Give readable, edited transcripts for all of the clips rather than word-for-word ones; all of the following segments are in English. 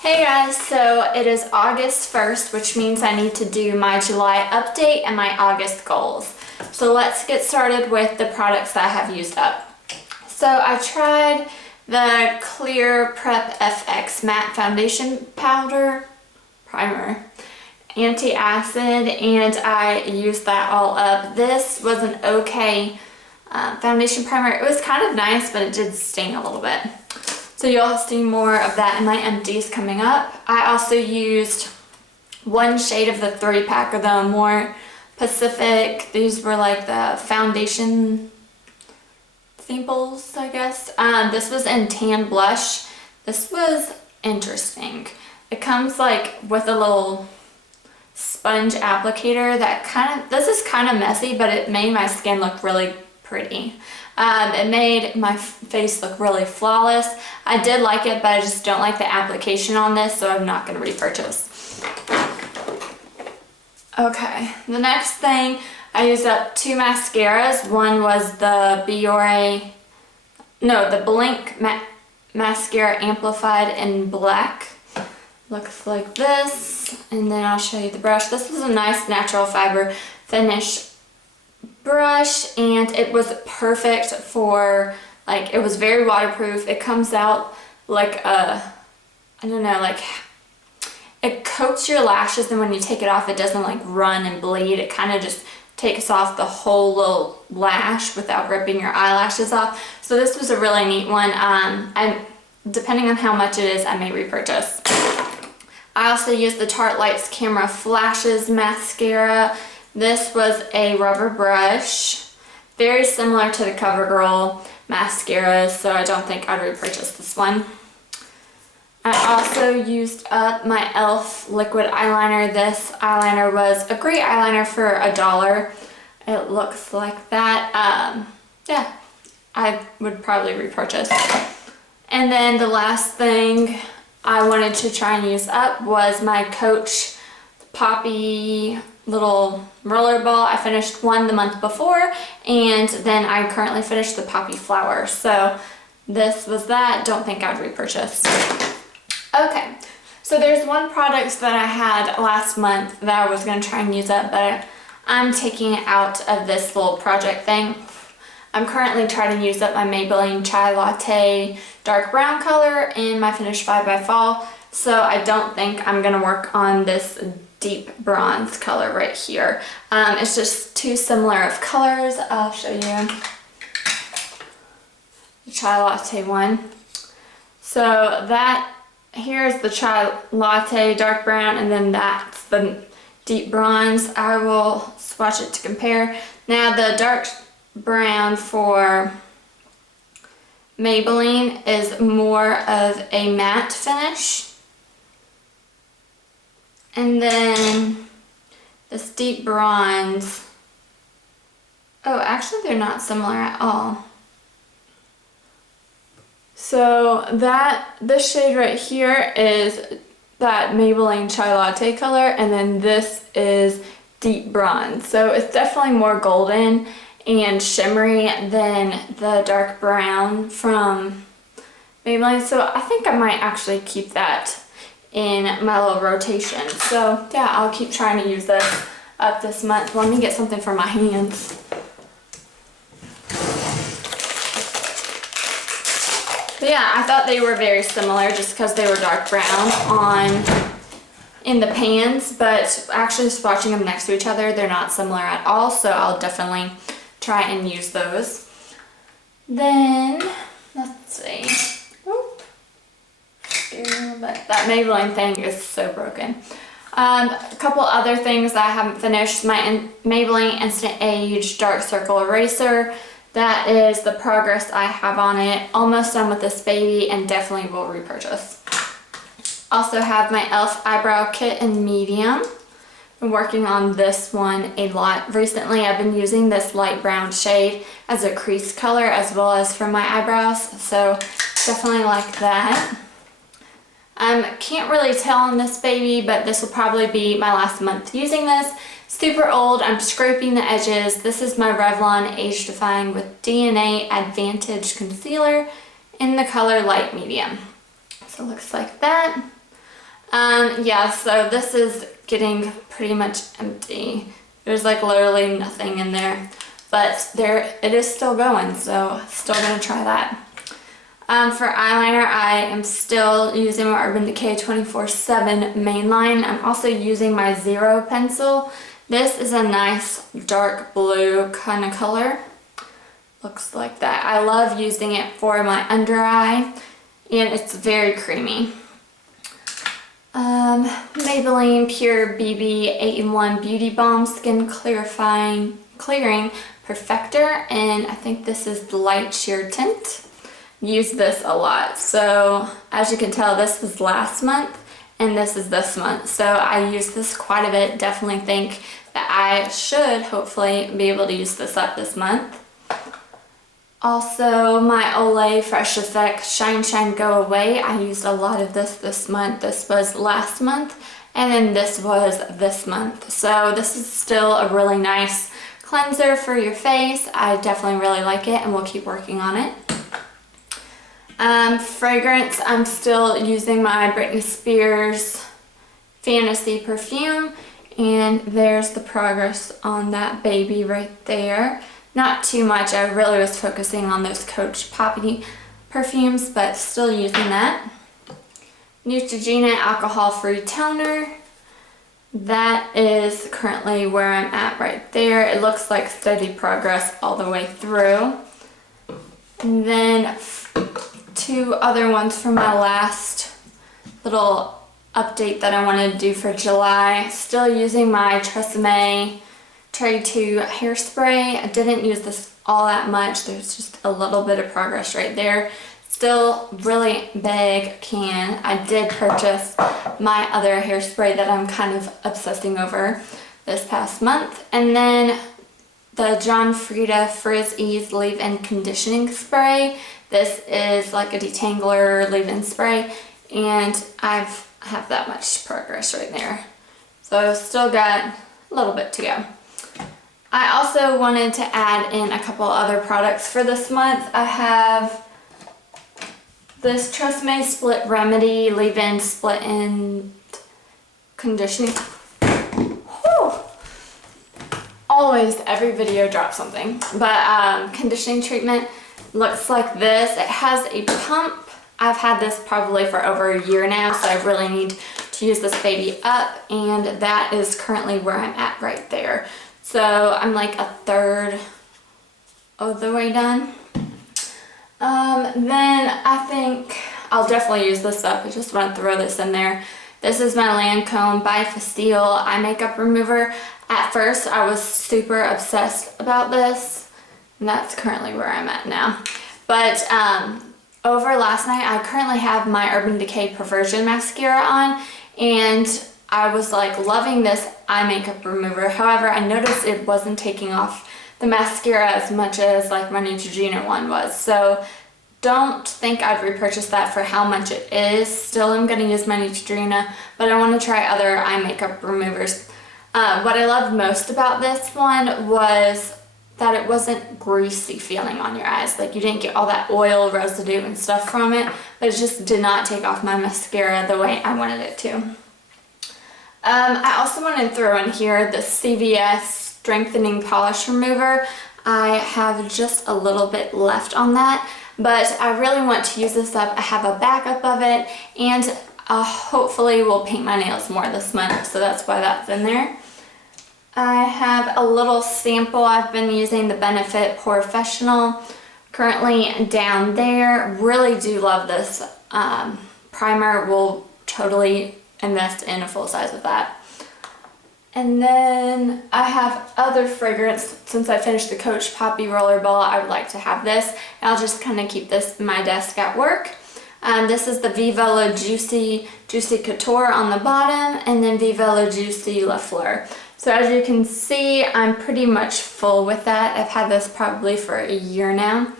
Hey guys, so it is August 1st, which means I need to do my July update and my August goals. So let's get started with the products that I have used up. So I tried the Clear Prep FX Matte Foundation Primer, anti-acid, and I used that all up. This was an okay foundation primer. It was kind of nice, but it did sting a little bit. So you'll see more of that in my empties coming up. I also used one shade of the 3-pack of the Amore Pacific. These were like the foundation samples, I guess. This was in Tan Blush. This was interesting. It comes like with a little sponge applicator that this is kind of messy, but it made my skin look really pretty. It made my face look really flawless. I did like it, but I just don't like the application on this, so I'm not going to repurchase. Okay, the next thing, I used up 2 mascaras. One was the Blinc Mascara Amplified in Black. Looks like this, and then I'll show you the brush. This was a nice natural fiber finish brush, and it was perfect for, like, it was very waterproof. It comes out like it coats your lashes, and when you take it off, it doesn't like run and bleed. It kind of just takes off the whole little lash without ripping your eyelashes off. So this was a really neat one. And depending on how much it is, I may repurchase. I also used the Tarte Lights Camera Flashes mascara. This was a rubber brush, very similar to the CoverGirl mascara, so I don't think I'd repurchase this one. I also used up my e.l.f. liquid eyeliner. This eyeliner was a great eyeliner for $1. It looks like that. Yeah, I would probably repurchase. And then the last thing I wanted to try and use up was my Coach Poppy little Rollerball. I finished one the month before, and then I currently finished the Poppy Flower. So this was that. Don't think I'd repurchase. Okay, so there's one product that I had last month that I was going to try and use up, but I'm taking it out of this little project thing. I'm currently trying to use up my Maybelline Chai Latte dark brown color in my Finish 5 by Fall, so I don't think I'm going to work on this deep bronze color right here. It's just too similar of colors. I'll show you the Chai Latte one. So that here's the Chai Latte dark brown, and then that's the deep bronze. I will swatch it to compare. Now the dark brown for Maybelline is more of a matte finish. And then this deep bronze, oh, actually they're not similar at all. So this shade right here is that Maybelline Chai Latte color, and then this is deep bronze. So it's definitely more golden and shimmery than the dark brown from Maybelline. So I think I might actually keep that in my little rotation. So yeah, I'll keep trying to use this up this month. Let me get something for my hands. But yeah, I thought they were very similar just because they were dark brown in the pans, but actually swatching them next to each other, they're not similar at all, so I'll definitely try and use those. Then, let's see. That Maybelline thing is so broken. A couple other things that I haven't finished. My Maybelline Instant Age Dark Circle Eraser. That is the progress I have on it. Almost done with this baby, and definitely will repurchase. Also have my e.l.f. Eyebrow Kit in medium. Been working on this one a lot recently. I've been using this light brown shade as a crease color as well as for my eyebrows, so definitely like that. Can't really tell on this baby, but this will probably be my last month using this. Super old. I'm scraping the edges. This is my Revlon Age Defying with DNA Advantage Concealer in the color light medium. So it looks like that. Yeah, so this is getting pretty much empty. There's like literally nothing in there, but it is still going, so still gonna try that. For eyeliner, I am still using my Urban Decay 24/7 Mainline. I'm also using my Zero pencil. This is a nice dark blue kind of color. Looks like that. I love using it for my under eye, and it's very creamy. Maybelline Pure BB 8-in-1 Beauty Balm Skin Clearing Perfector, and I think this is the light sheer tint. Use this a lot. So as you can tell, this was last month and this is this month. So I use this quite a bit. Definitely think that I should hopefully be able to use this up this month. Also, my Olay Fresh Effect Shine Shine Go Away. I used a lot of this month. This was last month, and then this was this month. So this is still a really nice cleanser for your face. I definitely really like it, and we'll keep working on it. Fragrance, I'm still using my Britney Spears Fantasy perfume, and there's the progress on that baby right there. Not too much. I really was focusing on those Coach Poppy perfumes, but still using that. Neutrogena alcohol-free toner. That is currently where I'm at right there. It looks like steady progress all the way through. And then two other ones from my last little update that I wanted to do for July. Still using my Tresemme Trade 2 Hairspray. I didn't use this all that much. There's just a little bit of progress right there. Still really big can. I did purchase my other hairspray that I'm kind of obsessing over this past month. And then the Frieda Frizz Ease Leave-In Conditioning Spray. This is like a detangler leave-in spray, and I have that much progress right there. So I've still got a little bit to go. I also wanted to add in a couple other products for this month. I have this Tresemme Split Remedy Leave-In Split-In Conditioning. Whew. Always, every video drops something. But conditioning treatment looks like this. It has a pump. I've had this probably for over a year now, so I really need to use this baby up, and that is currently where I'm at right there. So I'm like a third of the way done. Then I think I'll definitely use this up. I just want to throw this in there. This is my Lancome Bifacil eye makeup remover. At first I was super obsessed about this, and that's currently where I'm at now. But over last night, I currently have my Urban Decay Perversion mascara on, and I was like loving this eye makeup remover. However, I noticed it wasn't taking off the mascara as much as like my Neutrogena one was. So don't think I'd repurchase that for how much it is. Still, I'm going to use my Neutrogena, but I want to try other eye makeup removers. What I loved most about this one was that it wasn't greasy feeling on your eyes. Like, you didn't get all that oil residue and stuff from it, but it just did not take off my mascara the way I wanted it to. I also wanted to throw in here the CVS Strengthening Polish Remover. I have just a little bit left on that, but I really want to use this up. I have a backup of it, and hopefully will paint my nails more this month, so that's why that's in there. I have a little sample. I've been using the Benefit Porefessional currently down there. Really do love this primer. Will totally invest in a full size of that. And then I have other fragrance. Since I finished the Coach Poppy Rollerball, I would like to have this. And I'll just kind of keep this in my desk at work. This is the Viva La Juicy Couture on the bottom, and then Viva La Juicy La Fleur. So as you can see, I'm pretty much full with that. I've had this probably for a year now.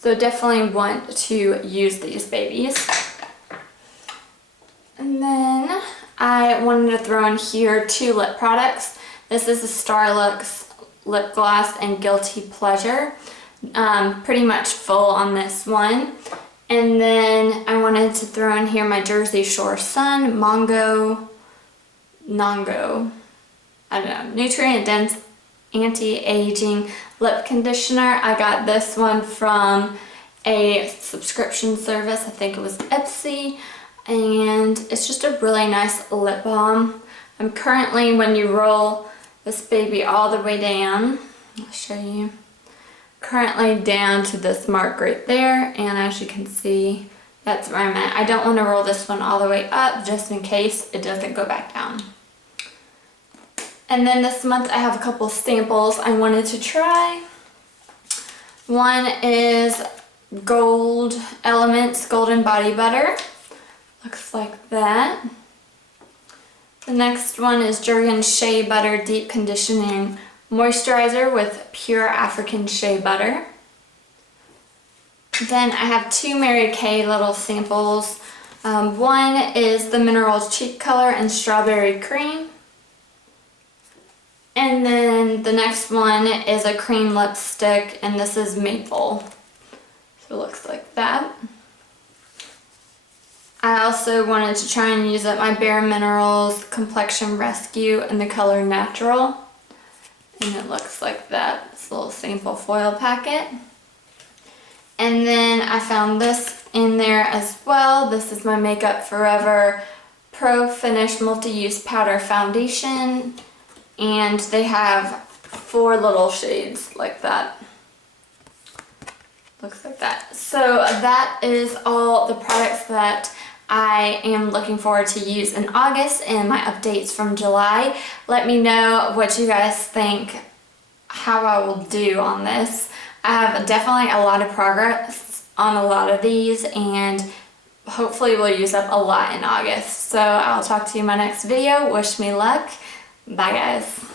So definitely want to use these babies. And then I wanted to throw in here two lip products. This is the Starlux Lip Gloss and Guilty Pleasure. Pretty much full on this one. And then I wanted to throw in here my Jersey Shore Sun Nongo, I don't know, Nutrient Dense Anti-Aging Lip Conditioner. I got this one from a subscription service. I think it was Etsy. And it's just a really nice lip balm. I'm currently, when you roll this baby all the way down, I'll show you, currently down to this mark right there, and as you can see, that's where I'm at. I don't want to roll this one all the way up just in case it doesn't go back down. And then this month I have a couple samples I wanted to try. One is Gold Elements Golden Body Butter. Looks like that. The next one is Jergens Shea Butter Deep Conditioning Moisturizer with Pure African Shea Butter. Then I have two Mary Kay little samples. One is the Mineral Cheek Color and Strawberry Cream. And then the next one is a cream lipstick, and this is Maple. So it looks like that. I also wanted to try and use up my Bare Minerals Complexion Rescue in the color Natural. And it looks like that. It's a little sample foil packet. And then I found this in there as well. This is my Makeup Forever Pro Finish Multi-Use Powder Foundation. And they have 4 little shades like that. Looks like that. So that is all the products that I am looking forward to use in August and my updates from July. Let me know what you guys think, how I will do on this. I have definitely a lot of progress on a lot of these, and hopefully we'll use up a lot in August. So I'll talk to you in my next video. Wish me luck. Bye guys.